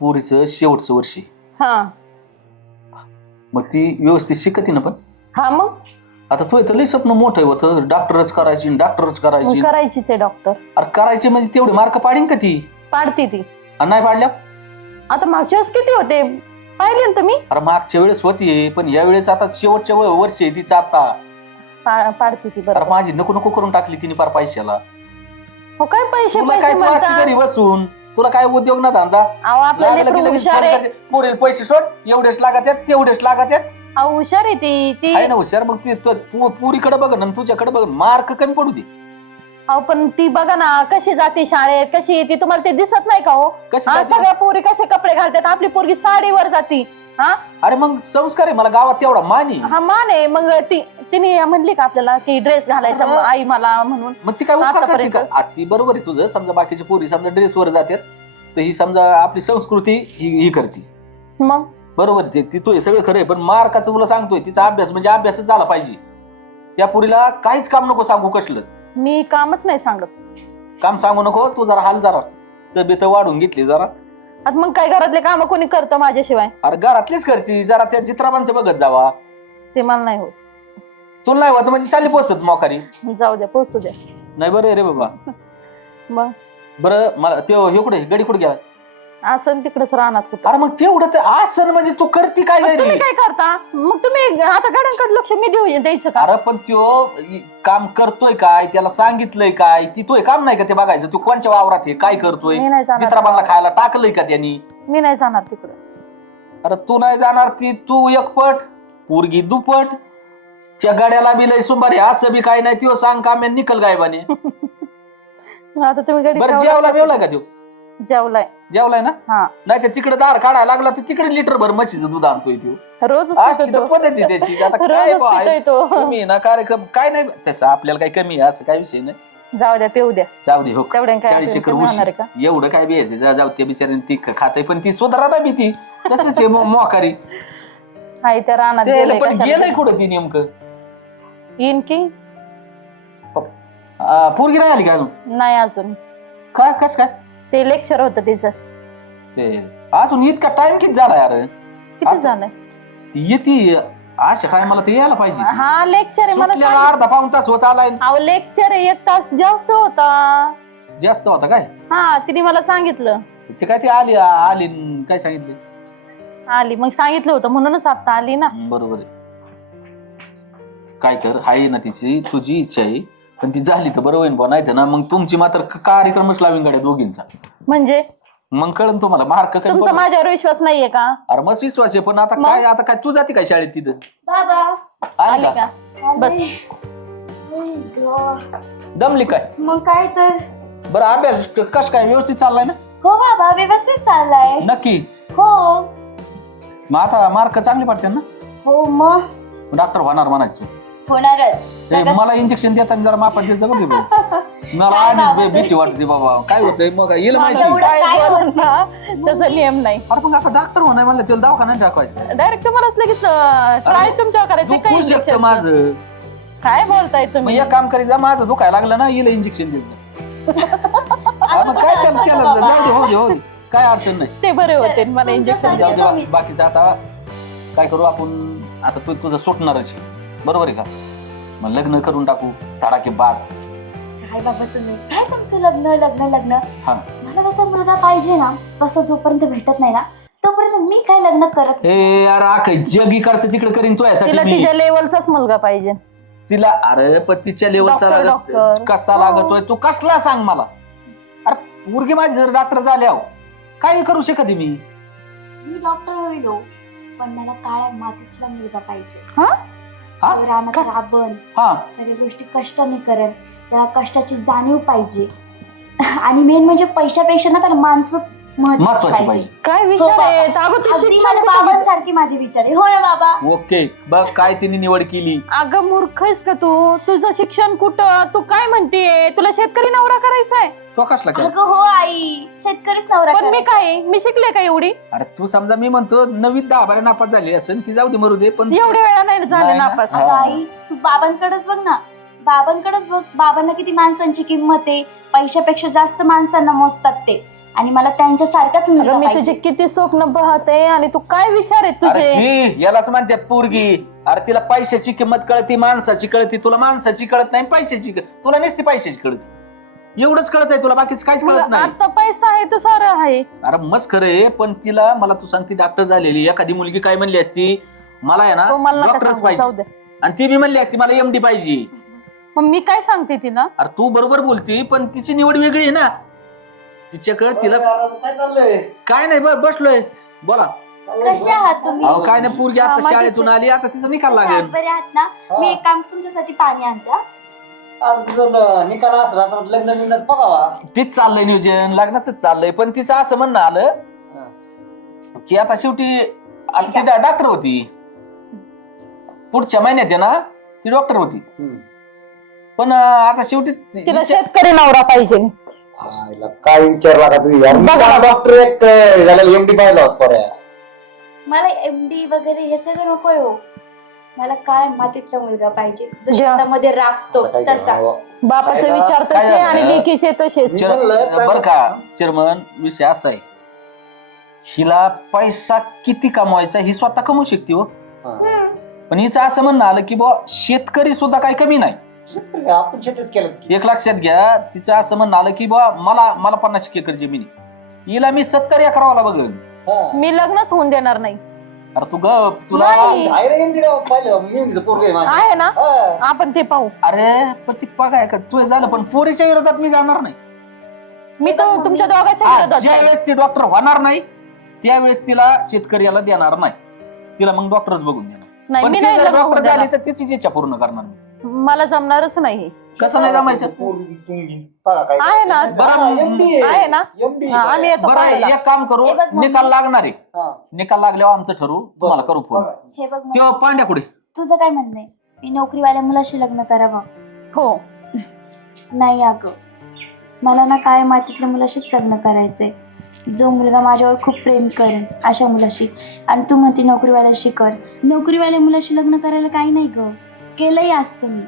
पोरीचं शेवटचं वर्ष आहे. हा मग ती व्यवस्थित शिकती ना पण. हा मग आता तू तर लई स्वप्न मोठं होतं, डॉक्टरच करायची डॉक्टरच करायची. करायचीच आहे डॉक्टर. अरे करायची म्हणजे तेवढे मार्क पाडीन का ती? पाडती ती. आणि नाही पाडल्या आता मागच्या वेळेस किती होते पाहिले ना तुम्ही? अरे मागच्या वेळेस होती, पण या वेळेस आता शेवटच्या वर्ष आहे तिचं आता. पाडती ती अरे बरोबर. माझी नको नको करून टाकली तिने पार पैशाला. हो काय पैसे तुला पैसे काय तू असती म्हणता? घरी बसून, तुला काय उद्योग ना धंदा? अहो आपल्या लागलं की लेकरू लगेच हुशार फोन आहे. करते, पोरीला पैसे सोड, एवढेच लागत आहेत तेवढेच लागत आहेत. अहो हुशार आहे ती आहे ना हुशार. मग ती पुरीकडे बघ ना तुझ्याकडे बघ, मार्क कमी पडू दे. अहो पण ती बघा ना कशी जाते शाळेत, कशी येते, तुम्हाला ते दिसत नाही का हो? कशी हा, जाते? सगळ्या पोरी कसे कपडे घालतात, आपली पोरगी साडीवर जाती. हा अरे मग संस्कार आहे, मला गावात तेवढा मानी. हा मान आहे. मग तिने म्हणली का आपल्याला की ड्रेस घालायचा अरे. आई मला म्हणून? मग ती काय उपकार करते आतापर्यंत. का? ती बरोबर आहे तुझं. समजा बाकीची पोरी समजा ड्रेसवर जातात, तर ही समजा आपली संस्कृती ही करते. मग बरोबर आहे, ती तू हे सगळं खरं आहे. पण मार्काचं तुला सांगतोय, तिचा अभ्यास म्हणजे अभ्यासच झाला पाहिजे. त्या पुरीला काहीच काम नको सांगू कसलंच. मी कामच नाही सांगत. काम सांगू नको तू. जरा हाल जरा तब्येत वाढून घेतली जरा. आता मग काय घरातले काम कोणी करतं माझ्याशिवाय? अरे घरातलीच करती, जरा त्या चित्राबांचं बघत जावा. ते मला नाही होत. तुला नाही होत म्हणजे चाली पोचत मोकारी. जाऊ द्या, पोचू द्या. नाही बरं आहे रे बाबा. मग बरं मला ते हे कुठे गडी कुठे गेला? असं तिकडेच राहणार कुठं. अरे मग तेवढं ते आसन म्हणजे तू करती काय तुम्ही घरी? काय करता मग? तुम्ही आता गाड्यांकडे लक्ष मी द्यायचं का? अरे पण त्यो काम करतोय काय, त्याला सांगितलंय काय? ती तोय काम नाही का ते बघायचं? तू कोणच्या वावरात आहे, काय करतोय? मी नाही जाणार. चित्राबांना खायला टाकलंय का त्यांनी? मी नाही जाणार तिकडे. अरे तू नाही जाणार, ती तू एकपट पोरगी दुपट. त्या गाड्याला बी लय सुंबारी, असं बी काय नाही. त्यो सांग काम निकल गायबाने. आता तुम्ही गडी बरं जेवला बेवलाय का त्यो? जेवलाय. जेवलाय ना? हा नाही तर तिकडे दार काढायला लागला तर तिकडे लिटर भर म्हशीचं दूध आणतोय तो. रोज पद्धती त्याची. आता काय बुवा आहे, तुम्ही ना कार्यक्रम काय नाही तसं आपल्याला काही कमी आहे असं काही विषय नाही. जाऊ द्या, पिऊ द्या. जाऊ दे हो. तेवढ्या काय 40 एकर तुम्ही ऊस होणार आहे का? एवढं काय बियायचं? जाऊ त्या बिचाऱ्याने ती खाते, पण ती सुधारा ना बी ती तसंच आहे मोकारी. हाय त्या रानात गेलंय पण कशाला? गेलंय कुठं ती नेमकं? येईन की पोरगी नाही आली का अजून? नाही अजून. काय कस काय ते लेक्चर होतं तिचं. ते अजून इतका टाइम किती झाला यार? किती झालंय? ती येते अशा टायमाला ते यायला पाहिजे. हा लेक्चर आहे मला सुटल्याला अर्धा पाऊण तास होत आलाय. अहो लेक्चर आहे, 1 तास जास्त होता. जास्त होता काय? हा तिने मला सांगितलं. ते काय ते आली आली न काय सांगितलं? आली मग सांगितलं होतं म्हणूनच आता आली ना. बरोबर आहे. काय कर, हाय ना तिची तुझी इच्छा आहे, पण ती झाली तर बरं होईन बा. नाही तर ना मग तुमची मात्र कार्यक्रमच लावीन गाड्या दोघींचा. म्हणजे मग कळन तुम्हाला मार्क कमी तुमचा पडून. माझ्यावर विश्वास नाहीये का? अरे मग विश्वास आहे, पण आता काय तू जाते काय शाळेत तिथं? बाबा आली आली का? का? बस. दमली काय? मग काय तर. बरं अभ्यास कस काय व्यवस्थित चाललाय ना? हो बाबा व्यवस्थित चाललाय. नक्की? हो मग आता मार्क चांगले पडते ना? हो मग डॉक्टर होणार म्हणायचं. होणारच. ए, मला इंजेक्शन देताना जरा मापात द्यायचं बघ. मला काय बाबा आधीच भीती वाटते बाबा. काय होतंय मग येईल माहिती. एवढं काय काय बोलत ना, तसा नियम नाही. अरे मग आता डॉक्टर होणार म्हणलं त्याला दवाखाना टाकवायचं. डायरेक्ट तुम्हालाच लगेच ट्राय तुमच्यावर करायचं काय दुखू शकतं इंजेक्शन? माझं. काय बोलताय मग तुम्ही? एक काम करायचं, माझं दुखायला लागलं ना हिला इंजेक्शन द्यायचं. मग काय त्याला त्याला जाऊ दे, हो दे. काय अडचण नाही. ते बरे होते मला इंजेक्शन. जाऊ दे बाकीचं. आता काय करू आपण? आता तू तुझं सुटणारच आहे. बरोबर आहे का? मग लग्न करून टाकू धडाके बाज. काय बाबा तुम्ही काय तुमचं लग्न लग्न लग्न? हा मला कसं मुलगा पाहिजे ना, तसं जोपर्यंत भेटत नाही ना तोपर्यंत मी काय लग्न करत. ए यार आख जग इकडचं तिकडे करीन तू तिला यासाठी मी. तिच्या लेवलचाच मुलगा पाहिजे. तिला अरे पण तिच्या लेवलचा लागत डॉक्टर. कसा लागतोय तू कसला सांग मला. अरे मुलगी माझी जर डॉक्टर झाल्या काय करू शकते मी. मी डॉक्टर होईल हो, पण मला काळ्या मातीतला मुलगा पाहिजे. हा? हा? तो रानात राबन, हा सगळ्या गोष्टी कष्टाने करेल, त्याला कष्टाची जाणीव पाहिजे. आणि मेन म्हणजे पैशापेक्षा ना त्याला माणसं महत्वाची पाहिजे. काय हो विचार बाबा. आहेत? अगं तू अगदी शिक्षण माझ्या कुठं घेतलं? बाबांसारखे माझे विचार आहे. हो ना बाबा? ओके बघ काय तिने निवड केली. अगं मूर्ख आहेस का तू? तुझं शिक्षण कुठं? तू काय म्हणतेय? तुला शेतकरी नवरा करायचा आहे? तो कसला काय? अगं हो आई, शेतकरीच नवरा पण मी करायचा. काय, मी शिकले का एवढी? अरे तू समजा मी म्हणतो 9-10 नापास झाली असेल ती जाऊ दे मरू दे, पण एवढ्या वेळा नाही झाले नाही ना. नापास. हा. अगं आई तू बाबांकडेच बघ ना, बाबांकडेच बघ. बाबांना किती माणसांची किंमत आहे. पैशापेक्षा जास्त माणसांना मोजतात ते. आणि मला त्यांच्यासारखाच मुलगा अगं मी पाहिजे. तुझे किती स्वप्न पाहते आणि तू काय विचार आहेत अरे तुझे? ही यालाच म्हणतात पोरगी. अरे तिला पैशाची किंमत कळती, माणसाची कळती. तुला माणसाची कळत नाही, पैशाची तुला नुसती पैशाची कळती. एवढंच कळत आहे तुला, बाकीच काहीच कळत नाही. आता पैसा आहे तर सारं आहे. अरे मस्त खरं आहे, पण तिला मला तू सांगते डॉक्टर झालेली एखादी मुलगी काय म्हणली असती, मला आहे ना तो मला नका डॉक्टरच सांगू, जाऊ पाहिजे, दे. आणि ती बी म्हणली असती मला एमडी पाहिजे. मग मी काय सांगते तिला? अरे तू बरोबर बोलती, पण तिची निवड वेगळी आहे ना. तिच्याकडे तिला काय चाललंय? काय नाही, बसलोय. बोला. कसे आहात तुम्ही? अहो काय नाही, पोरगी आता माझी शाळेतून आली, आता तिचा निकाल कसे आहात? लागेल. बरे आहात ना? मी एक काम तुमच्यासाठी पाणी आणता. निकाल असला तर लग्न बिग्नात बघावा. तीच चाललंय नियोजन, लग्नाच चाललंय. पण तिचं असं म्हणणं आलं की आता शेवटी आता ती डॉक्टर होती, पुढच्या महिन्यात आहे ना ती डॉक्टर होती. पण आता शेवटी तिला शेतकरी नवरा पाहिजे. काय विचारला का तुम्ही? डॉक्टर एक झालेला एमडी पाहिला होता पर्या. मला एमडी वगैरे हे सगळं नकोय हो. मला काय मातीतला मुलगा पाहिजे, जो शेतामध्ये राबतो तसा. बापाचे विचार काय तसे झालं? आणि लेकीचे तसेच. बर का चेअरमन, विषय असा आहे, हिला पैसा किती कमवायचा ही स्वतः कमवू शकते हो. पण हिचं असं म्हणणं आलं की बुवा शेतकरी सुद्धा काही कमी नाही. आपण शेतीच केलं की. एक लक्षात घ्या, तिचं असं म्हणणं आलं की बुवा मला 50 एकर जमीन आहे, हिला मी 70 एकरावाला बघेन. मी लग्नच होऊन देणार नाही. अरे तू गप, तुला नाही. एमडी पाहिलं मी पोरग आहे माझं. आहे ना, आपण ते पाहू. अरे पण ती बघाय का तू झालं, पण पोरीच्या विरोधात मी जाणार नाही. मी तर तुमच्या दोघांच्या हा, विरोधात ज्या आहे. वेळेस ती डॉक्टर होणार नाही त्यावेळेस तिला शेतकऱ्याला देणार नाही, तिला मग डॉक्टरच बघून देणार. नाही, पण मी ती नाही जर लग्न डॉक्टर होऊन झाली देणार. तर तिचीच इच्छा पूर्ण करणार मी. मला जमणारच नाही. कसं नाही जमायचं? आहे ना, आहे ना. हा, आम्ही येतो बरं पाहायला. एक काम करू, हे बघ मम्मी. निकाल लागणार आहे, निकाल लागल्यावर आमचं ठरवू, तुम्हाला करू फोन. हे बघ मग, तेव्हा पांड्या कुठे? तुझं काय म्हणणं आहे? मी नोकरीवाल्या मुलाशी लग्न करावं? हो, नाही अगं, मला ना काय मातीतल्या मुलाशीच लग्न करायचंय, जो मुलगा माझ्यावर खूप प्रेम करेन अशा मुलाशी. आणि तू म्हणते नोकरीवाल्याशी कर. नोकरीवाल्या मुलाशी लग्न करायला काही नाही ग, केलंही असतं मी.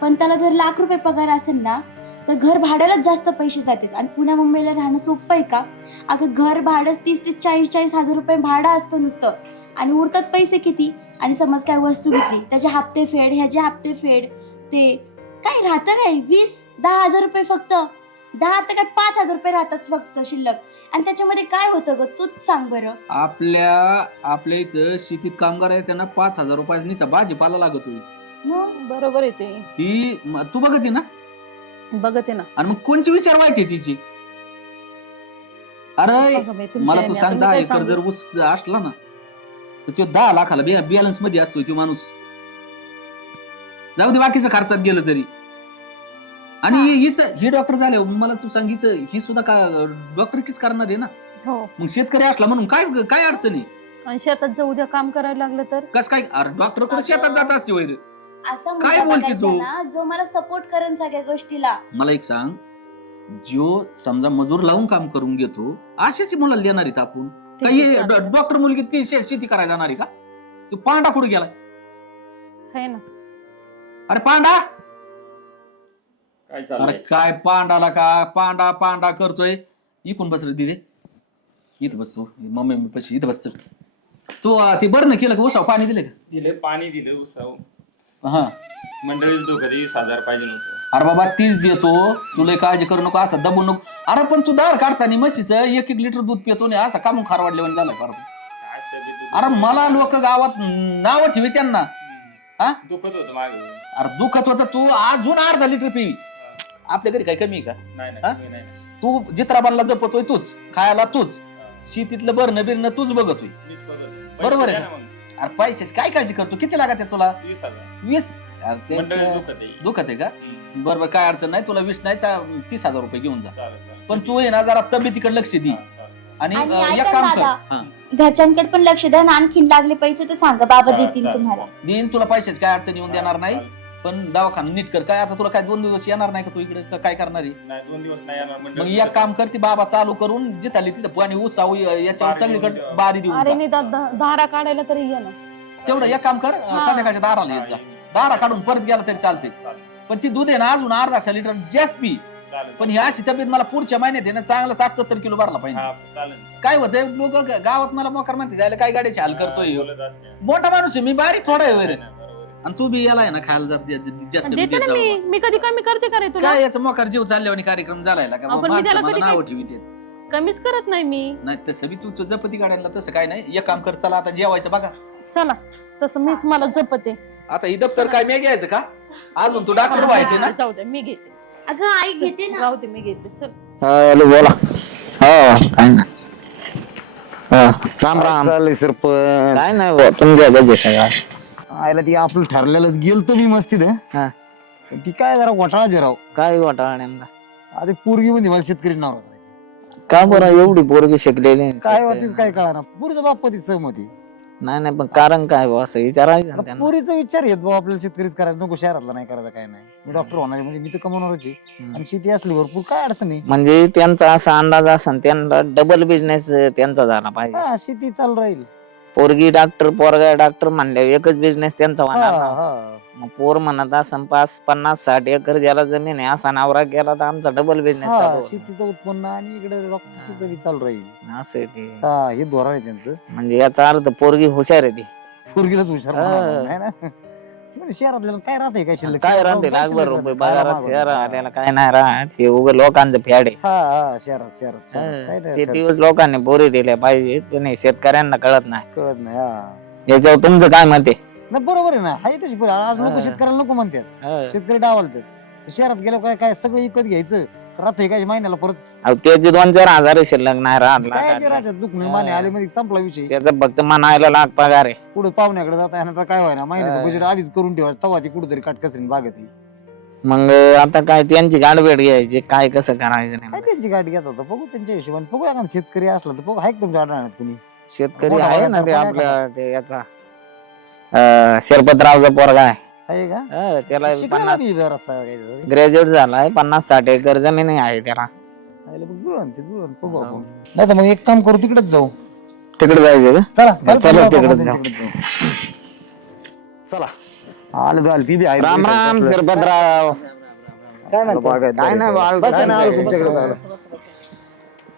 पण त्याला जर लाख रुपये पगार असेल ना तर घर भाड्यालाच जास्त पैसे जातात. आणि पुण्या मुंबईला राहणं सोपं आहे का? अगं घर भाडंच 30 ते 40 हजार रुपये भाडं असतं नुसतं, आणि उरतात पैसे किती? आणि समज काय वस्तू घेतली त्याचे हप्ते फेड, ह्याचे हप्ते फेड, ते काय राहतं काय 20-10 हजार रुपये, फक्त 10 तर काय 5 हजार रुपये राहतात फक्त शिल्लक. आणि त्याच्यामध्ये काय होतं ग, तूच सांग बरं. आपल्या इथं शेतीत कामगार आहे, त्यांना 5,000 रुपयाचा भाजीपाला लागतो. मग बरोबर आहे ते. ही तू बघते ना, बघते ना. आणि मग कोणचे विचार वाईट आहे तिची? अरे बघा बाई, तुमच्या मला तू याने सांग, आता 10 मी काय एकर जर सांगू? ऊस असला ना तर तो 10 लाखाला बॅलन्स मध्ये असतो तो माणूस. जाऊ दे बाकीचं खर्चात गेलं तरी. आणि ही डॉक्टर झाले, मला तू सांग, ही सुद्धा का डॉक्टर करणार आहे ना. हो, मग शेतकरी असला म्हणून काय काय अडचण आहे? आणि शेतात जर उद्या काम करायला लागलं तर कस काय? अरे डॉक्टर कडे शेतात जात असते वैर. असं काय मुलगा बोलते तू? बघायचा ना जो मला सपोर्ट करेन सगळ्या गोष्टीला. मला एक सांग, जो समजा मजूर लावून काम करून घेतो अशाच मुलाला देणार आहेत आपण? ठीक काही आहे, चालतंय. डॉक्टर मुलगी ती शेती करायला जाणार आहे का? तू पांडा कुठे गेला? आहे ना. अरे पांडा, काय अरे चाललंय? काय पांडाला का पांडा करतोय? इकून बस रे दिदे, इथं बस तू, मम्मी पशी इथं बस. तू ते बरं ना केलं का? उसाव पाणी दिले का? दिले, पाणी दिलं उसाव. हा, मंडळीच दोघं 20,000 पाहिजे नव्हतं. अरे बाबा तीच देतो, तुला काळजी करू नको, असं दबू नको. अरे पण तू दार काढताना म्हशीचं 1-1 लिटर दूध पितो नाही, असं कामून खार वाढले झालं फार. काय तब्येत अरे मला लोक गावात नाव ठेवी त्यांना. हा, दुखत होतं माग. अरे दुखत होतं, तू अजून अर्धा लिटर पिवी. आपल्या घरी काय कमी आहे का? नाही हा? नाही नाही. तू जित्राबांना जपतोय तूच, खायला तूच, शेतीतलं बरणं बिरणं तूच बघतोय. मीच बघत. बरोबर आहे पैसे का? द्या ना मग. अरे पैशाची काय काळजी करतो? किती लागत आहे तुला? 20,000. 20? अरे मंडळी त्यांचं दुखत आहे. दुखत आहे का? हम्म. बरोबर, काय अडचण नाही, तुला 20 नाही 30,000 रुपये घेऊन जा. चालेल, चालेल. पण तू आहे ना जरा तब्येतीकडे लक्ष दे. हा, चालेल. आणि आणि एक ऐका काम ना कर. दादा. हा, घरच्यांकडे पण लक्ष द्या ना, आणखीन लागले पैसे तर सांगा, बाबा हा, देतील चालेल, तुम्हाला. चालेल. देईन तुला पैशाची काय अडचण येऊन देणार नाही. चालेल. पण दवाखाना नीट कर. काय आता तुला काय 2 दिवस येणार नाही का तू इकडे? का काय करणार आहे? नाही, 2 दिवस नाही येणार. मग मंडळी एक काम कर, ती बाबा चालू करून जिथं आली तिथं पाणी ऊसाऊ याच्यावर बारी सगळीकडे देऊन बारी देऊन अरे जा. निदान धारा काढायला तरी ये ना. तेवढं एक काम कर, हा. संध्याकाळच्या दाराला येत जा. दारा काढून परत गेला तरी चालते. चालेल. पण ती दूध आहे ना अजून अर्धा लिटर जास्त पी. चालेल पण ही अशी तब्येत मला पुढच्या महिन्यात आहे ना चांगला 60-70 किलो भरला पाहिजे. हा चालेल काय होतंय लोक गावात मला मोकार म्हणते जायला काय गाड्याची हाल करतोय बोलत असते. मोठा माणूस आहे मी बारीक थोडा आहे वैर. नाही, बरोबर आहे. आणि तू बी याला आहे ना खायला जर जास्त कमी देते देत ना जाऊ. मी कधी कमी करते का रे तुला काय याचा मोकार जीव चालल्यावर कार्यक्रम झालाय का आपण मी त्याला कधी नाव काय- ठेवी कमीच करत नाही मी. नाही तसं बी तू जपती गाड्यांना तसं काय नाही एक काम कर चला आता जेवायचं बघा. चला तसं मीच मला जपते. आता ही दप्तर काय मी घ्यायचं का अजून तू डॉक्टर व्हायचे ना. जाऊ दे मी घेते. अगं आई घेते ना. जाऊ दे मी घेते चल. हॅलो बोला. हो काय ना. राम राम. चाललंय सरपंच. काय नाही बुवा, तुमच्या गजे सगळा. आयला ती आपलं ठरलेलं गेलतो मी मस्तीत हा. पण ती काय जरा घोटाळा जे राव. काय घोटाळा नेमका. आता पोरगी मध्ये मला शेतकरी नाव करायची. का बरं एवढी पोरगी शिकलेली नाही? काय होतीच काय कळा ना पुरीचं बाप्पाची सहमती. नाही पण कारण काय बुवा असं विचारायचं ना त्यांना. पोरीचा विचार येत बाबा आपल्याला शेतकरीच करायचं नको शहरातला नाही करायचं काय नाही. मी डॉक्टर होणार आहे, म्हणजे मी तर कमवणारच आहे. हम्म. आणि शेती असली भरपूर काय अडचण नाही. म्हणजे त्यांचा असा अंदाज असन त्यांना डबल बिझनेस त्यांचा झाला पाहिजे. हा शेती चालू राहील. पोरगी डॉक्टर पोरगा डॉक्टर म्हणल्यावर एकच बिझनेस त्यांचा हा, होणार ना. हा. मग पोर म्हणत असं 50-50-60 एकर ज्याला जमीन आहे असा नवरा केला तर आमचा डबल बिझनेस हा, चालू शेतीचं उत्पन्न आणि इकडे डॉक्टरचं बी चालू राहील. होणार. असं आहे ते. हा हे धोरण आहे त्यांचं. म्हणजे याचा अर्थ पोरगी हुशार आहे ती. पोरगीलाच हुशार हा. बनावं, नाही ना. ती म्हणे शहरातल्या काय राहते काय शिल्लक. काय राहते काय लाखभर शिल्लक रुपये राहते? काय पगारात मागवलं? शहर आल्याला काय नाही राहत हे उगा लोकांचं फॅड आहे. हा हा शहरात शहरात काय नाही शेतीवर लोकांनी पोरी दिल्या पाहिजे पण हे शेतकऱ्यांना कळत नाही. कळत नाही. हा याच्यावर तुमचं काय मत आहे? नाही बरोबर आहे ना. हाय तशी पोरं. आज लोक हा. शेतकऱ्याला नको म्हणतात. अहो, शेतकरी डावलतात. शहरात गेलो काय काय सगळं विकत घ्यायचं राहते काय महिन्याला परत त्याचे 2-4 हजार शिल्लक नाही राहत काय लाखात. राहतात दुखणे माने आले मध्ये संपला विषय. त्याचा फक्त म्हणायला लाख पगार आहे. पुढे पाहुण्याकडे जाता येणार काय व्हायना महिन्याचं हा. बजेट आधीच करून ठेवायचं तेव्हा ती कुठेतरी काटकसरीने बागत येईल. मग आता काय त्यांची गाडबेड घ्यायची काय कसं करायचं काय नाही. त्यांची गाठ घेतात आता बघू त्यांच्या हिशोबाने बघू एखादा शेतकरी असला तर बघू आहे का तुमच्या आढळण्यात कुणी. शेतकरी मोठा आहे ना ते बाजार आपल्या ते याचा शरपतरावचा पोरगा आहे. आहे का त्याला शिकला मी जरासा काहीतरी. ग्रॅज्युएट झालाय 50-60 एकर जमीन आहे त्याला. आईला बघ जुळण ते जुळण बघू आपण. नाही तर मग एक काम करू तिकडेच जाऊ. तिकडे जायचं का? चला चला तिकडे आपण जाऊ. तिकडेच जाऊ. चला आलं झालं ती बी आहे. राम राम शरपतराव. काय म्हणतो? काय नाही बाळ. बस ना आलो तुमच्याकडे झालं.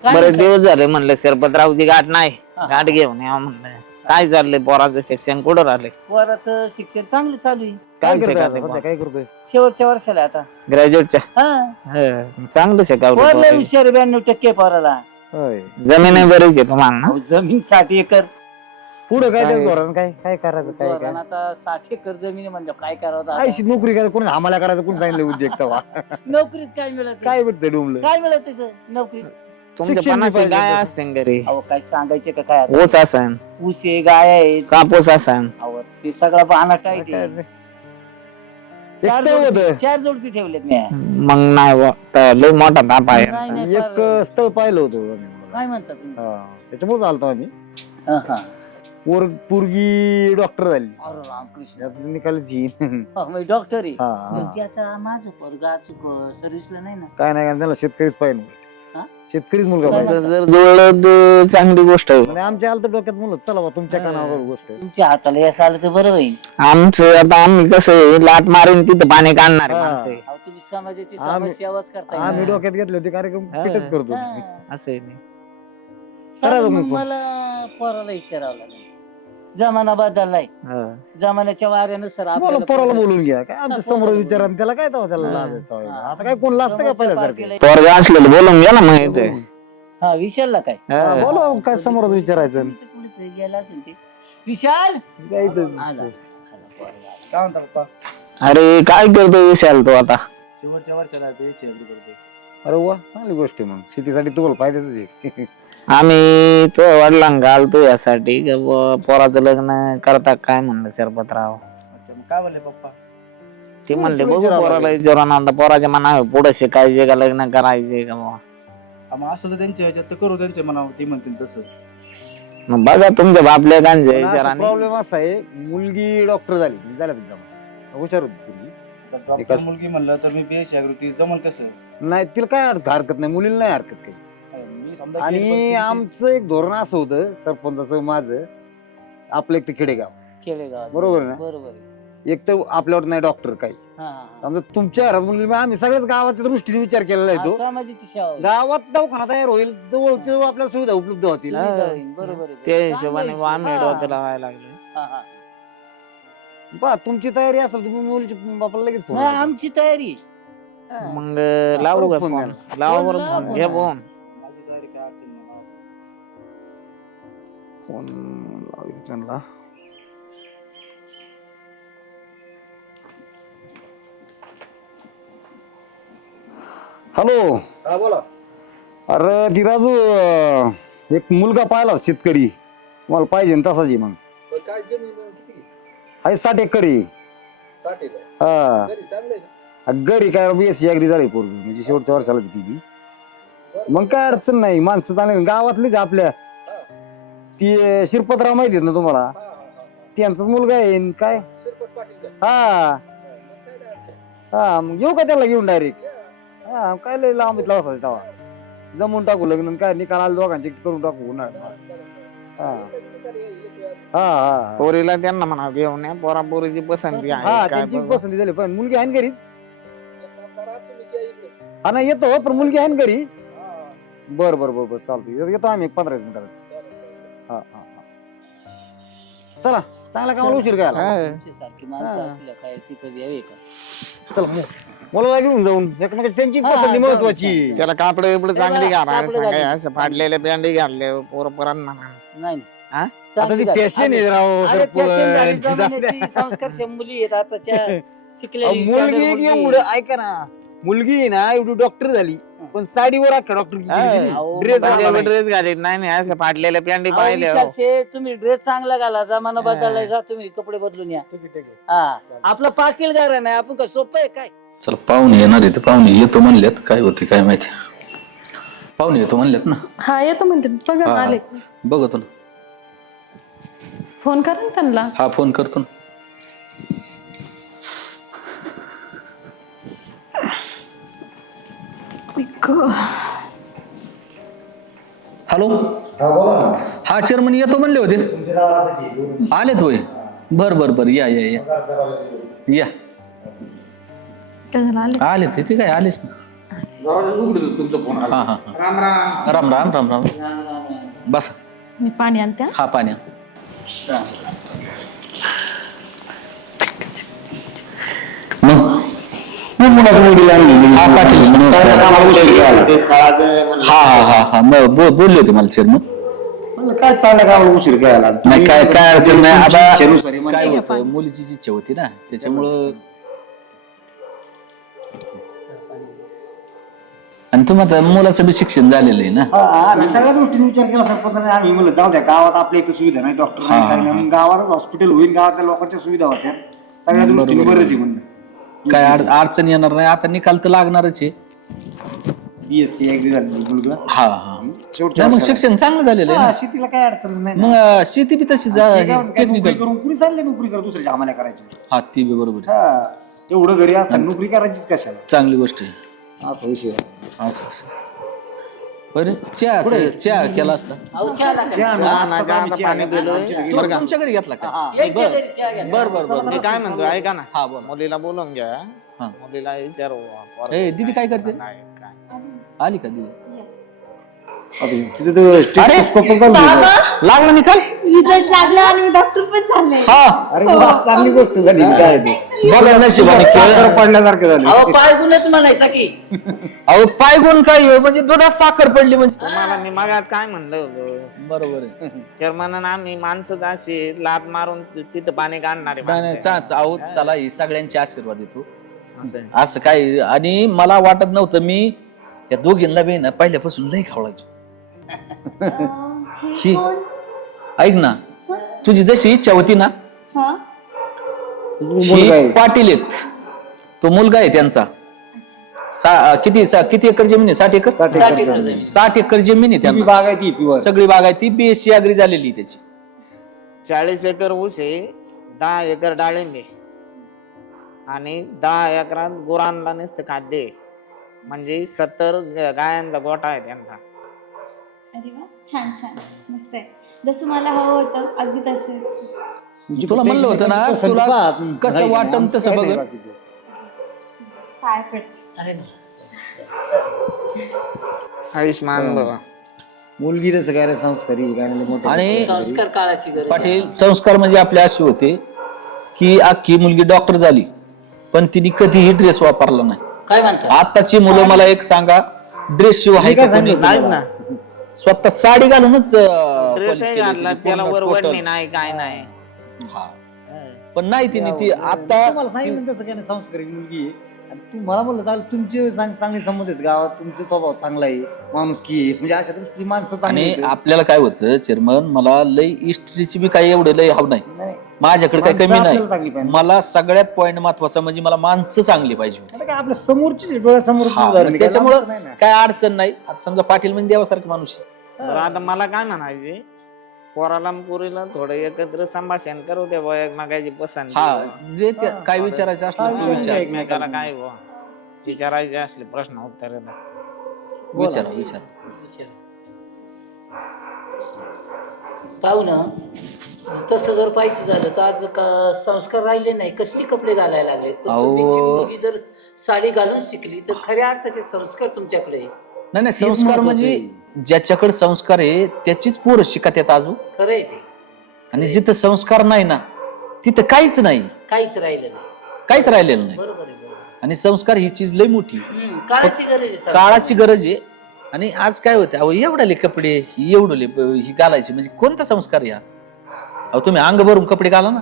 बरेच दिवस झाले म्हणलं शरपतरावची गाठ नाही गाठ घेऊन या म्हणलं. काय चाललंय पोराचं शिक्षण कुठं राहिले? पोराचं शिक्षण चांगलं चालू आहे. काय काय करतोय आता शिकायचं सध्या काय करतोय? शेवटच्या वर्षाला आहे आता. ग्रॅज्युएटच्या हा चांगलं पोरला शिकावलं. हुशार 92% पोराला. होय जमीन आहे बरीच आहे तुम्हाला ना? अहो, जमीन 60 एकर. पुढे काय काय? ते धोरण काय काय करायचं काय पोराला काय आता 60 एकर जमीन आहे म्हणलं काय करावं आता? आयशी नोकरी करायचं कोणी आम्हाला करायचं कोणी सांगितलं उद्योग तेव्हा नोकरीत काय मिळत काय भेटतं डुमलं. काय मिळत त्याचं नोकरीत? तुमच्या शिक्षण बी 50 पाहिजे गाय तसं. असते घरी. अहो काय सांगायचे का काय आता? ऊस असन ऊस आहे गाय आहे. कापूस असन. अहो ते सगळं बाणा टाईट काय आहे. ते? चार एक स्थळ जोडपी- होतं. 4 जोडपी ठेवलेत मी. मग नाही बुवा, तर लय मोठा ताप आहे. नाही, नाही, एक फार- स्थळ पाहिलं होतं काय म्हणता तुम्ही? त्याच्यामुळे चालतो आम्ही. हा, हा. पोरगी डॉक्टर झाली अरे रामकृष्ण. यात निकालाची डॉक्टर आहे. हा पण ते आता माझं पोरगा सर्व्हिसला नाही ना. काय नाही त्याला शेतकरीच पाहिजे. हा? शेतकरीच मुलगा काय पाहिजे. असं जर जुळलं तर चांगली गोष्ट आहे. म्हणजे आमच्या आलं तर डोक्यात मुलं चला बा तुमच्या कानावर गोष्ट आहे. तुमच्या हाताला यश आलं तर बरं होईल. आमचं आता आम्ही कसं आहे, लाट मारून तिथं पाणी काढणार आहे हा. माणसं आहे. अहो, तुम्ही समाजाची आम्ही- समाजसेवाच करताय ना. आम्ही डोक्यात घेतले होते कार्यक्रम हा. फिटच करतो. हा. असं आहे ते. चालेल, करा मग तुम्ही. मला पोराला विचारावं लागेल. जमाना बदललाय. हा. जमान्याच्या वाऱ्यानुसार बोला आपल्याला पोराला पोरं- बोलून घ्या काय आमच्या समोर विचारा आणि त्याला काय तेव्हा त्याला हा. लाज असतं हा. आता काय कोण लाजतं का समोरच्या पहिल्यासारखं पार्टीला- पोरगा असलेलं बोलून घ्या ना मग इथे. हा विशालला काय हा. बोला काय समोरच विचारायचं कुठेतरी गेला असेल ते. विशाल काय इथं- आला. आला पोरगा. अरे काय करतो विशाल तू आता? शेवटच्या वर्षाला ते शेती करते. अरे वा चांगली गोष्ट आहे मग शेतीसाठी तुम्हाला फायद्याच आहे. आम्ही तो वडिलांना घालतो यासाठी की बुवा पोराचं लग्न करता काय म्हणलं शरपतराव. अच्छा मग काय बोलले पप्पा? ते म्हणले पुढे बघू विचारावं पोराला लागेल. विचारून आता पोराच्या मनावर पुढे शिकायचे का लग्न करायचे का बुवा. मग असं तर त्यांच्या ह्याच्यात तर करू त्यांच्या मनावर ते म्हणतील तसं. मग बघा तुमच्या बापल्या गांजे विचाराने. प्रॉब्लेम असा आहे मुलगी डॉक्टर झाली झाला जमा हुशार होती मुलगी. तर डॉक्टर मुलगी म्हणलं तर मी बेश ती जमल कसं? नाही तिला काय हरकत नाही मुलीला नाही हरकत काही. मी समजा केली, पण आणि तिची- आमचं एक धोरण असं होतं सरपंचाचं माझं आपलं एक ते खेडेगाव खेडेगावात. बरोबर ना? बरोबर आहे. एक तर आपल्यावर नाही डॉक्टर काही हा, हा, समजा तुमच्या घरात मुली आम्ही सगळ्याच गावाच्या दृष्टीने विचार केलेला आहे हा. तो समाजाची सेवा होईल. गावात दवाखाना तयार होईल जवळच्या जवळ आपल्याला सुविधा उपलब्ध होतील सुविधा होईल, बरोबर आहे. त्या चांगलं हिशोबाने आहे. आम्ही हा. डोक्याला लावायला लागलो हा, हा. बा तुमची तयारी असेल तुम्ही मुलीची बापाला लगेच फोन नाही, करता. आमची तयारी हा. मग लावू का फोन फोन द्या. लावा फोन बरं लावा, फोन फोन घे लावा. फोन माझी तयारी काय अडचण नाही मला. फोन लावायचं त्यांना हॅलो हा बोला. अरे धीराजू एक मुलगा पाहिला शेतकरी मला पाहिजे ना तसाच आहे मग काय जमीन किती आहे 60 एकर आहे 60 आहे हा घरी चांगलं आहे ना. गडी काय BSc ऍग्री झाली पोरगी म्हणजे शेवटच्या वर्षाला ती बी मग काय अडचण नाही माणसं चांगली आपलीच आपल्या ती शिरपतराव माहिती आहेत ना तुम्हाला त्यांचाच मुलगा आहे न काय शिरपत पाटील का? हा मग काय नाही अडचण. हा मग येऊ का त्याला घेऊन डायरेक्ट हा काय लय लांबीत लावायचं तेव्हा जमून टाकू लग्न काय निकाल आला दोघांचे करून टाकू उन्हाळ्यात हा हा हा पोरीला त्यांना म्हणा घेऊन या पोरा पोरीची पसंती हा आहे काय त्यांची बघू. पसंती झाली पण मुलगी आहे ना घरीच एक काम करा, तुम्ही या इकडे. हा नाही येतो पण मुलगी आहे ना घरी हा, बर बर बर बर चालतं येतो आम्ही 15 मिनिटात चालेल, चालेल. हा हा हा चला चांगला कामाला उशीर काय आला हा. तुमच्यासारखी माणसं हा. असल्या काय तिथं यावे का? चला मुलाला घेऊन जाऊन एकमेकाची त्यांची हा, पसंती जाऊ, महत्वाची त्याला कापड बिपड चांगली त्याला घाला कापडं सांगाय घालून. असं फाडलेले पॅन्टी घालले पोरांना नाही हा? आता चांगली ती झाली. फॅशन आहे राव अरे, fashion झाली सरपंच. जमान्याची, संस्कार मुली आहेत आताच्या अहो, शिकलेली मुलगी standard मुलगी. एवढं ऐका ना मुलगी आहे ना एवढी डॉक्टर झाली पण साडीवर अख्खा डॉक्टर अहो, ड्रेस बरोबर ड्रेस घालीत नाही नाही असं फाडलेले पॅन्टी अहो, पाहिले विशाल शेठ, तुम्ही ड्रेस चांगला घाला जमाना हा. बदललाय जा तुम्ही कपडे बदलून या ठीक आहे ठीक आहे हा आपलं पाटील गार नाही आपण काय सोपं आहे काय चला पाहुणे येणार आहे तर पाहुणे येतो म्हणल्यात काय होते काय माहिती पाहुणे येतो म्हणल्यात ना. हा येतो म्हणते बघा हा, आले बघतो ना. फोन करा ना त्यांना हा फोन करतो ना. हॅलो हा चेअरमन येतो म्हणले होते आलेत होय बर बर बर या या या या काय झालं आले आलेत ते काय आलेच ना. हा हा राम राम राम राम राम बस मी पाणी आणते हा. हा पाण्या हा पाटील हा हा हा बोलले होते मला चेअरमन. म्हणलं काय चाललं कामाला उशीर काय आला नाही काय काय अडचण नाही आता इच्छेनुसार आहे. काय होतं मुलीचीच इच्छा होती ना त्याच्यामुळं आणि तुम्ही आता मुलाचं बी शिक्षण झालेलं आहे ना. हा, सगळ्या गोष्टींनी विचार केला सरपंचाने आम्ही म्हणलं जाऊ द्या गावात आपल्या इथे सुविधा नाही डॉक्टर नाही हा, काय नाही मग गावातच हॉस्पिटल होईल गावातल्या लोकांच्या सुविधा होत्या सगळ्या दृष्टीने बरोबर. बरंच आहे म्हणलं काय अडचण येणार नाही आता निकाल तर लागणारच आहे. BSc ऍग्री झाली मुलगा हा हा शेवटच्या नाही, मग वर्षाला. शिक्षण चांगलं झालेलं आहे हा, ना. शेतीला काय अडचण नाही ना. मग शेती बी तशी ते काय म्हणतात, काय नोकरी टेक्निकल करून कुणी चालले नोकरी करत दुसऱ्याच्या आम्हाला करायची हा ती बी बरोबर आहे. हा एवढं घरी असताना नोकरी करायचीच कशाला चांगली गोष्ट आहे असा विषय आहे. असं असं बरं चहा केला असता अहो, चहा नका. चहा ना, चहा ना, आत्ताच आम्ही चहा चहा पाणी घेतला, पिलोय. आमच्या घरी. तो तुमच्या घरी घेतला का हा. यांच्या घरी चहा घ्या. बर बर बर मी काय म्हणतो ऐका ना हा बोल मुलीला बोलून घ्या हा. मुलीला विचारू ए, दीदी काय करते? नाही, काय. आली का दीदी आता तिथे तर स्टेथोस्कोप पण चालू आहे. लागला निकाल रिझल्ट लागला आणि डॉक्टर पण झाले हा अरे वा, चांगली गोष्ट झाली काय ते. बघा नशिबाने साखर पडल्यासारखं झालं अहो पाय गुणच म्हणायचा की अहो पाय गुण काय आहे? म्हणजे दुधात साखर पडली म्हणजे तुम्हाला मी मागात काय म्हणलं होतं बरोबर आहे चेअरमन आम्ही माणसं अशी लात मारून तिथं पाणी काढणारे नाही, नाही, अहो, चला ही सगळ्यांचे आशीर्वाद येतो असं आहे. असं काय आणि मला वाटत नव्हतं मी या दोघींना बी ना पहिल्यापासून लई खावळायचो ही ऐक ना तुझी जशी इच्छा होती ना मुलगा ही आहे. पाटील आहेत तो मुलगा आहे त्यांचा किती एकर जमीन आहे 60 एकर 60 एकर जमीन. 60 एकर जमीन आहे ती त्यांना बाग आहे ती प्युअर सगळी बाग आहे ती BSc ऍग्री झालेली आहे त्याची 40 एकर ऊस आहे 10 एकर डाळिंबे आणि 10 एकरात गुरांना नुसतं खाद्य आहे. म्हणजे 70 गायांचा गोठा आहे त्यांचा अरे वा छान छान मस्त आहे जसं मला हवं होतं अगदी तसंच तुला म्हणलं होतं ना, तुला कसं वाटन तसं बघ. पाय पडते. अरे ना. आयुष्मान बाबा. मुलगी तसं काय रे, संस्कारी काय नाही मोठं. आणि संस्कार काळाची गरज आहे. पाटील, संस्कार म्हणजे आपले असे होते की अख्खी मुलगी डॉक्टर झाली पण तिने कधीही ड्रेस वापरला नाही. काय म्हणतात? आताची मुलं मला एक सांगा, ड्रेस शिवाय आहे का कोणी? नाहीत ना. स्वतः साडी घालूनच ड्रेस घातला त्याला वर वडणी नाही काय नाही. पण नाही तिने ती आता तुम्हाला सांगितलं तसं काय नाही, संस्कारी मुलगी आहे. आणि तू मला म्हणलं चालेल, तुमचे चांगले संबंध आहेत गावात, तुमचा स्वभाव चांगला आहे, माणुसकी आहे, म्हणजे अशा दृष्टी माणसं चांगली आणि आहेत. आपल्याला काय होतं चेअरमन, मला लय इस्ट्रीची बी काही एवढं लय हव नाही, नाही, माझ्याकडे काही माणसं कमी आपल्याला चांगली नाही. पाहिजे. मला सगळ्यात पॉइंट महत्वाचा म्हणजे मला माणसं चांगली पाहिजे. आता काय आपल्या समोरची डोळ्यासमोर हा, उदाहरण आहे, त्याच्यामुळं काय लांबचं नाही ना. काय अडचण नाही. आता समजा पाटील म्हणजे देवासारखं माणूस आहे. बरं आता मला काय म्हणायचे, पोराला आणि पोरीला थोडं एकत्र संभाषण करू दे बुवा, एकमेकाची पसंत. हा, जे ते काय विचारायचं हा, असलं तू विचारून विचार. घ्या एकमेकाला काय बुवा विचारायचे असले प्रश्न उत्तर विचार विचार. पाहू ना, तसं जर पाहिजे झालं तर आज संस्कार राहिले नाही, कसली कपडे घालायला लागले. पण अहो. तुमची मुलगी जर साडी घालून शिकली तर खऱ्या अर्थाचे संस्कार तुमच्याकडे आहे. नाही नाही, संस्कार म्हणजे ज्याच्याकडे संस्कार आहे त्याचीच पोरं शिकत येतात अजून. खरं आहे ते. आणि जिथं संस्कार नाही ना तिथं काहीच नाही, काहीच राहिलं नाही. काहीच राहिलेलं नाही. बरोबर आहे, बरोबर. आणि संस्कार ही चीज लय मोठी, काळाची गरज आहे संस्कार. काळाची गरज आहे. आणि आज काय होते, अहो एवढाले कपडे, एवढले ही घालायचे म्हणजे कोणता संस्कार या? अहो तुम्ही अंग भरून कपडे घाला ना.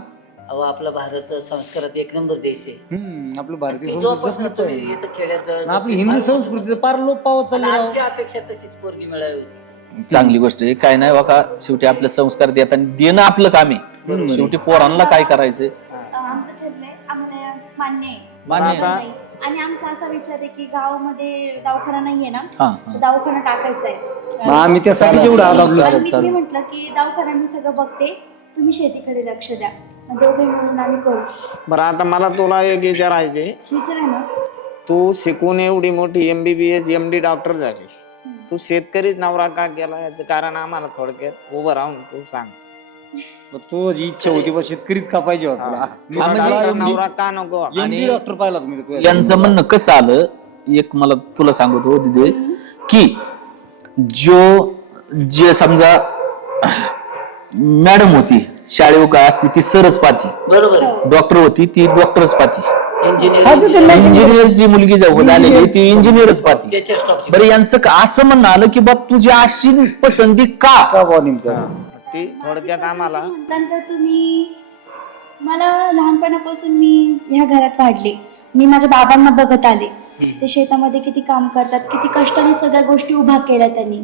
अहो आपला भारत संस्कारात एक नंबर देश आहे. आपलं भारतीय ती संस्कृती जोपासना जपली तुम्ही पाहिजे. इथं खेड्यात आणि आपली हिंदू संस्कृती पार लोप पावत चालली राव. आमची अपेक्षा तशीच पोरगी मिळावी होती. चांगली गोष्ट आहे, काय नाही बघा, शेवटी आपले संस्कार देत आणि देणं आपलं काम आहे. शेवटी पोरांना काय करायचं. आमचं ठरलंय, आम्हाला मान्य आहे. मान्य आहे. आता नाही. आणि आमचा असा विचार आहे की गावामध्ये दवाखाना नाहीये ना, हा तर हा. दवाखाना टाकायचा आहे. मग आम्ही त्यासाठी जेवढं आदाबलो. आणि मी म्हटलं की दवाखाना मी सगळं बघते, तुम्ही शेतीकडे लक्ष द्या, मग दोघे मिळून आम्ही करू. बरं आता मला तुला एक विचारायचे, विचार आहे ना. तू शिकून एवढी मोठी MBBS MD डॉक्टर झाली, तू शेतकरीच नवरा का केला याचं कारण आम्हाला थोडक्यात उभं राहून तू सांग. मग तो जी इच्छा होती बस शेतकरीच का पाहिजे होता तुला? मी हा, म्हणजे म्हणाला, नवरा का नको? MD डॉक्टर पाहिला तुम्ही तर तुला. यांचं म्हणणं कसं आलं, एक मला तुला सांगतो दिदे, की जे समजा मॅडम होती शाळेवर काय असते ती सरच पाती, बरोबर आहे. डॉक्टर होती ती डॉक्टरच पाती, इंजिनिअरिंग इंजिनियर जी मुलगी झालेली ती इंजिनियरच पाती. त्याच्या स्टॉपची बरं यांचं असं म्हणणं आलं की बा तुझी अशी पसंती का? का बुवा नेमकं? ती थोडक्यात आम्हाला म्हटल्यानंतर तुम्ही, मला लहानपणापासून मी ह्या घरात वाढले, मी माझ्या बाबांना बघत आले, ते शेतामध्ये किती काम करतात, किती कष्टाने सगळ्या गोष्टी उभा केल्या त्यांनी.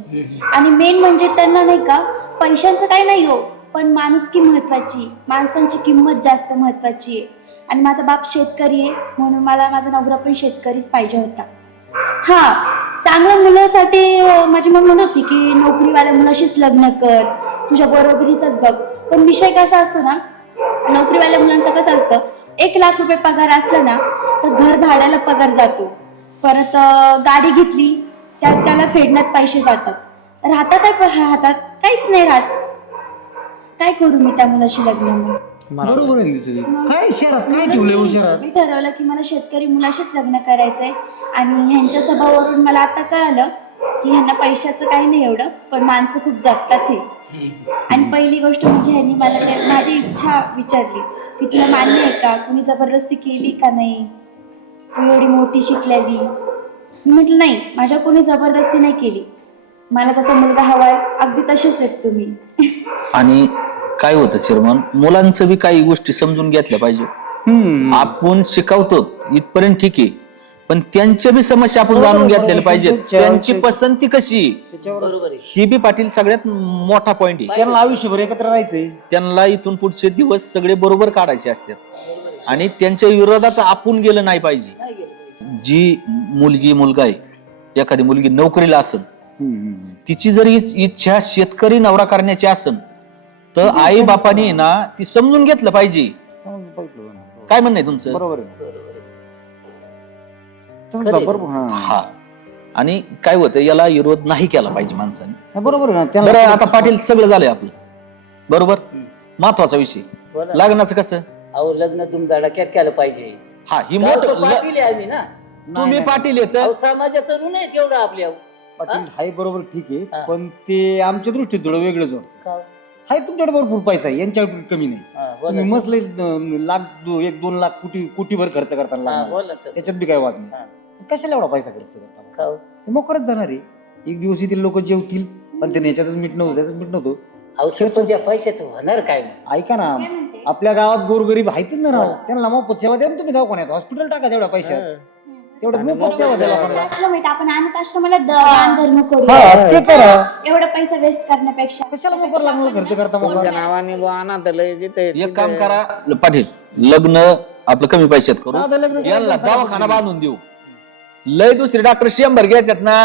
आणि मेन म्हणजे त्यांना नाही का पैशांचं काही नाही हो, पण माणुसकी महत्वाची, माणसांची किंमत जास्त महत्वाची आहे. आणि माझा बाप शेतकरी आहे, म्हणून मला माझा नवरा पण शेतकरीच पाहिजे होता. हा, चांगल्या मुलासाठी माझी मम्मी म्हणत की नोकरीवाल्या मुलाशीच लग्न कर, तुझ्या बरोबरीचाच बघ. पण विषय कसा असतो ना, नोकरीवाल्या मुलांचं कसं असतं, 1 लाख रुपये पगार असला ना तर घर भाड्याला पगार जातो, परत गाडी घेतली त्याला फेडण्यात पैसे जातात, राहतात काय हातात काहीच नाही राहत. काय करू मी त्या मुलाशी लग्न? मग बरोबर आहे दिसली. काय शहरात काय ठेवलंय हो शहरात? मी ठरवलं की मला शेतकरी मुलाशीच लग्न करायचंय. आणि ह्यांच्या स्वभावावरून मला आता कळालं की ह्यांना पैशाचं काही नाही एवढं, पण माणसं खूप जपतात हे. आणि पहिली गोष्ट म्हणजे ह्यांनी मला माझी इच्छा विचारली की तुला मान्य आहे का, कुणी जबरदस्ती केली का नाही, तू एवढी मोठी शिकलेली. मी म्हटलं नाही, माझ्या कोणी जबरदस्ती नाही केली, मला जसा मुलगा हवाय अगदी तसेच आहेत तुम्ही. आणि काय होतं चेअरमन, मुलांचं बी काही गोष्टी समजून घेतल्या पाहिजे. आपण शिकवतो इथपर्यंत ठीक आहे, पण त्यांच्या बी समस्या आपण जाणून घेतलेल्या पाहिजेत. त्यांची पसंती कशी बरोबर आहे. ही बी पाटील सगळ्यात मोठा पॉइंट आहे. त्यांना आयुष्यभर एकत्र राहायचंय. त्यांना इथून पुढचे दिवस सगळे बरोबर काढायचे असतात आणि त्यांच्या विरोधात आपण गेलं नाही पाहिजे. नाही गेलं पाहिजे. जी मुलगा आहे, एखादी मुलगी नोकरीला असेल, तिची जर इच्छा शेतकरी नवरा करण्याची असेल तर आई बापाने ना ती समजून घेतलं पाहिजे. काय म्हणणं आहे तुमचं? बरोबर आहे. बरोबर आहे. तसंच आहे, बरोबर. हा. हा. आणि काय होतं, याला विरोध नाही केला पाहिजे माणसाने. बरोबर आहे ना. बरं आता पाटील सगळं झालंय आपलं, बरोबर. महत्वाचा विषय बोला. लग्नाचं कसं? अहो लग्न धुमधडाक्यात केलं पाहिजे. हा ही गावचं मोठं पाटील आहे आम्ही ना. तुम्ही पाटील येत अहो समाजाचं ऋण आहे तेवढं आपल्या. पाटील हाय बरोबर ठीक आहे हा. पण ते आमच्या दृष्टीत थोडं वेगळंच वाटतं. का? हाय तुमच्याकडे भरपूर पैसा आहे यांच्याकडे कमी नाही. हा, तुम्ही बोला. मस्त लय, लाख 1-2 लाख कोटीभर खर्च करताना हा, लग्नाला. बोला सर. त्याच्यात बी काय वाद नाही. हा. कशाला एवढा पैसा खर्च करता? का? ते मोकरच जाणार आहे. एक दिवस येथील लोक जेवतील पण ते याच्यातच मीठ नव्हतं त्यातच मीठ नव्हतं. अहो सरपंच या पैशाचं होणार काय मग? ऐका ना काय म्हणते? आपल्या गावात गोरगरीब आहेतच ना राव त्यांना मोफत सेवा द्या ना तुम्ही दवाखान्यात हॉस्पिटल टाका तेवढ्या पैशात तेवढं आणि मोफत सेवा द्या लोकांना. आश्रम आहे, आपण अनाथ आश्रमाला दान धर्म करू. हा ते करा. एवढा पैसा वेस्ट करण्यापेक्षा कशाला मोकर लागणार खर्च करता मग तुमच्या नावाने बुवा अनाथालय जिथे एक काम करा पाटील, लग्न आपलं कमी पैशात करू, साधं लग्न यांना करायचं. दवाखाना बांधून देऊ. लय दुसरे डॉक्टर 100 घेतात ना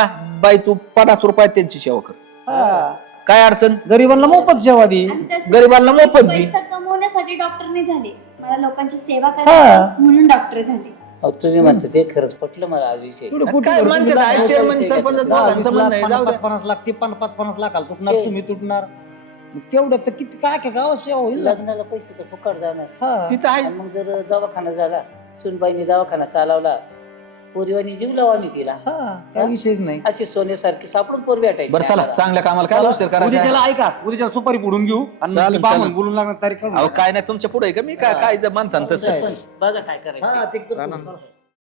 बाई, तू 50 रुपयात त्यांची सेवा कर. हा. काय अडचण? गरिबांना मोफत सेवा दे. आणि तसं गरिबांना मोफत दे. पैसा कमवण्यासाठी डॉक्टर नाही झाले, मला लोकांची सेवा हा. करायची म्हणून डॉक्टर झाले. अहो तुम्ही म्हणता ते खरंच पटलं मला आज विषय. एवढं काय कोटीभर तुम्ही म्हणतात, लाख- आहे चेअरमन पैसे सरपंच घेतात. दोघांचं 20 म्हणणं आहे, लाख, जाऊ द्या. 50 लाख ते 50 लाखाला तुटणार शे. तुम्ही तुटणार मग तेवढं तर किती काय काय गावात सेवा होईल ना. लग्नाला पैसे तर फुकट जाणार. हा. तिथं आहे. आणि मग जर दवाखाना झाला, सुनबाईने दवाखाना चालवला, पोरीवानी जीव लावा मी तिला. हा, काय विषयच नाही. अशी सोन्यासारखी सापडून पोर भेटायची. बरं चला, आम्हाला. चांगल्या कामाला काय उशीर करायचा? उद्याच्याला ऐका उद्याच्याला सुपारी फोडून घेऊ आणि चालेल, बामण चालेल. बोलून लागणार तारीख काढून अहो घ्या. काय नाही तुमच्या पुढे का मी काय काय जर म्हणता ना तसं. सरपंच, बघा काय करायचं. हा, ते करतो. चालेल.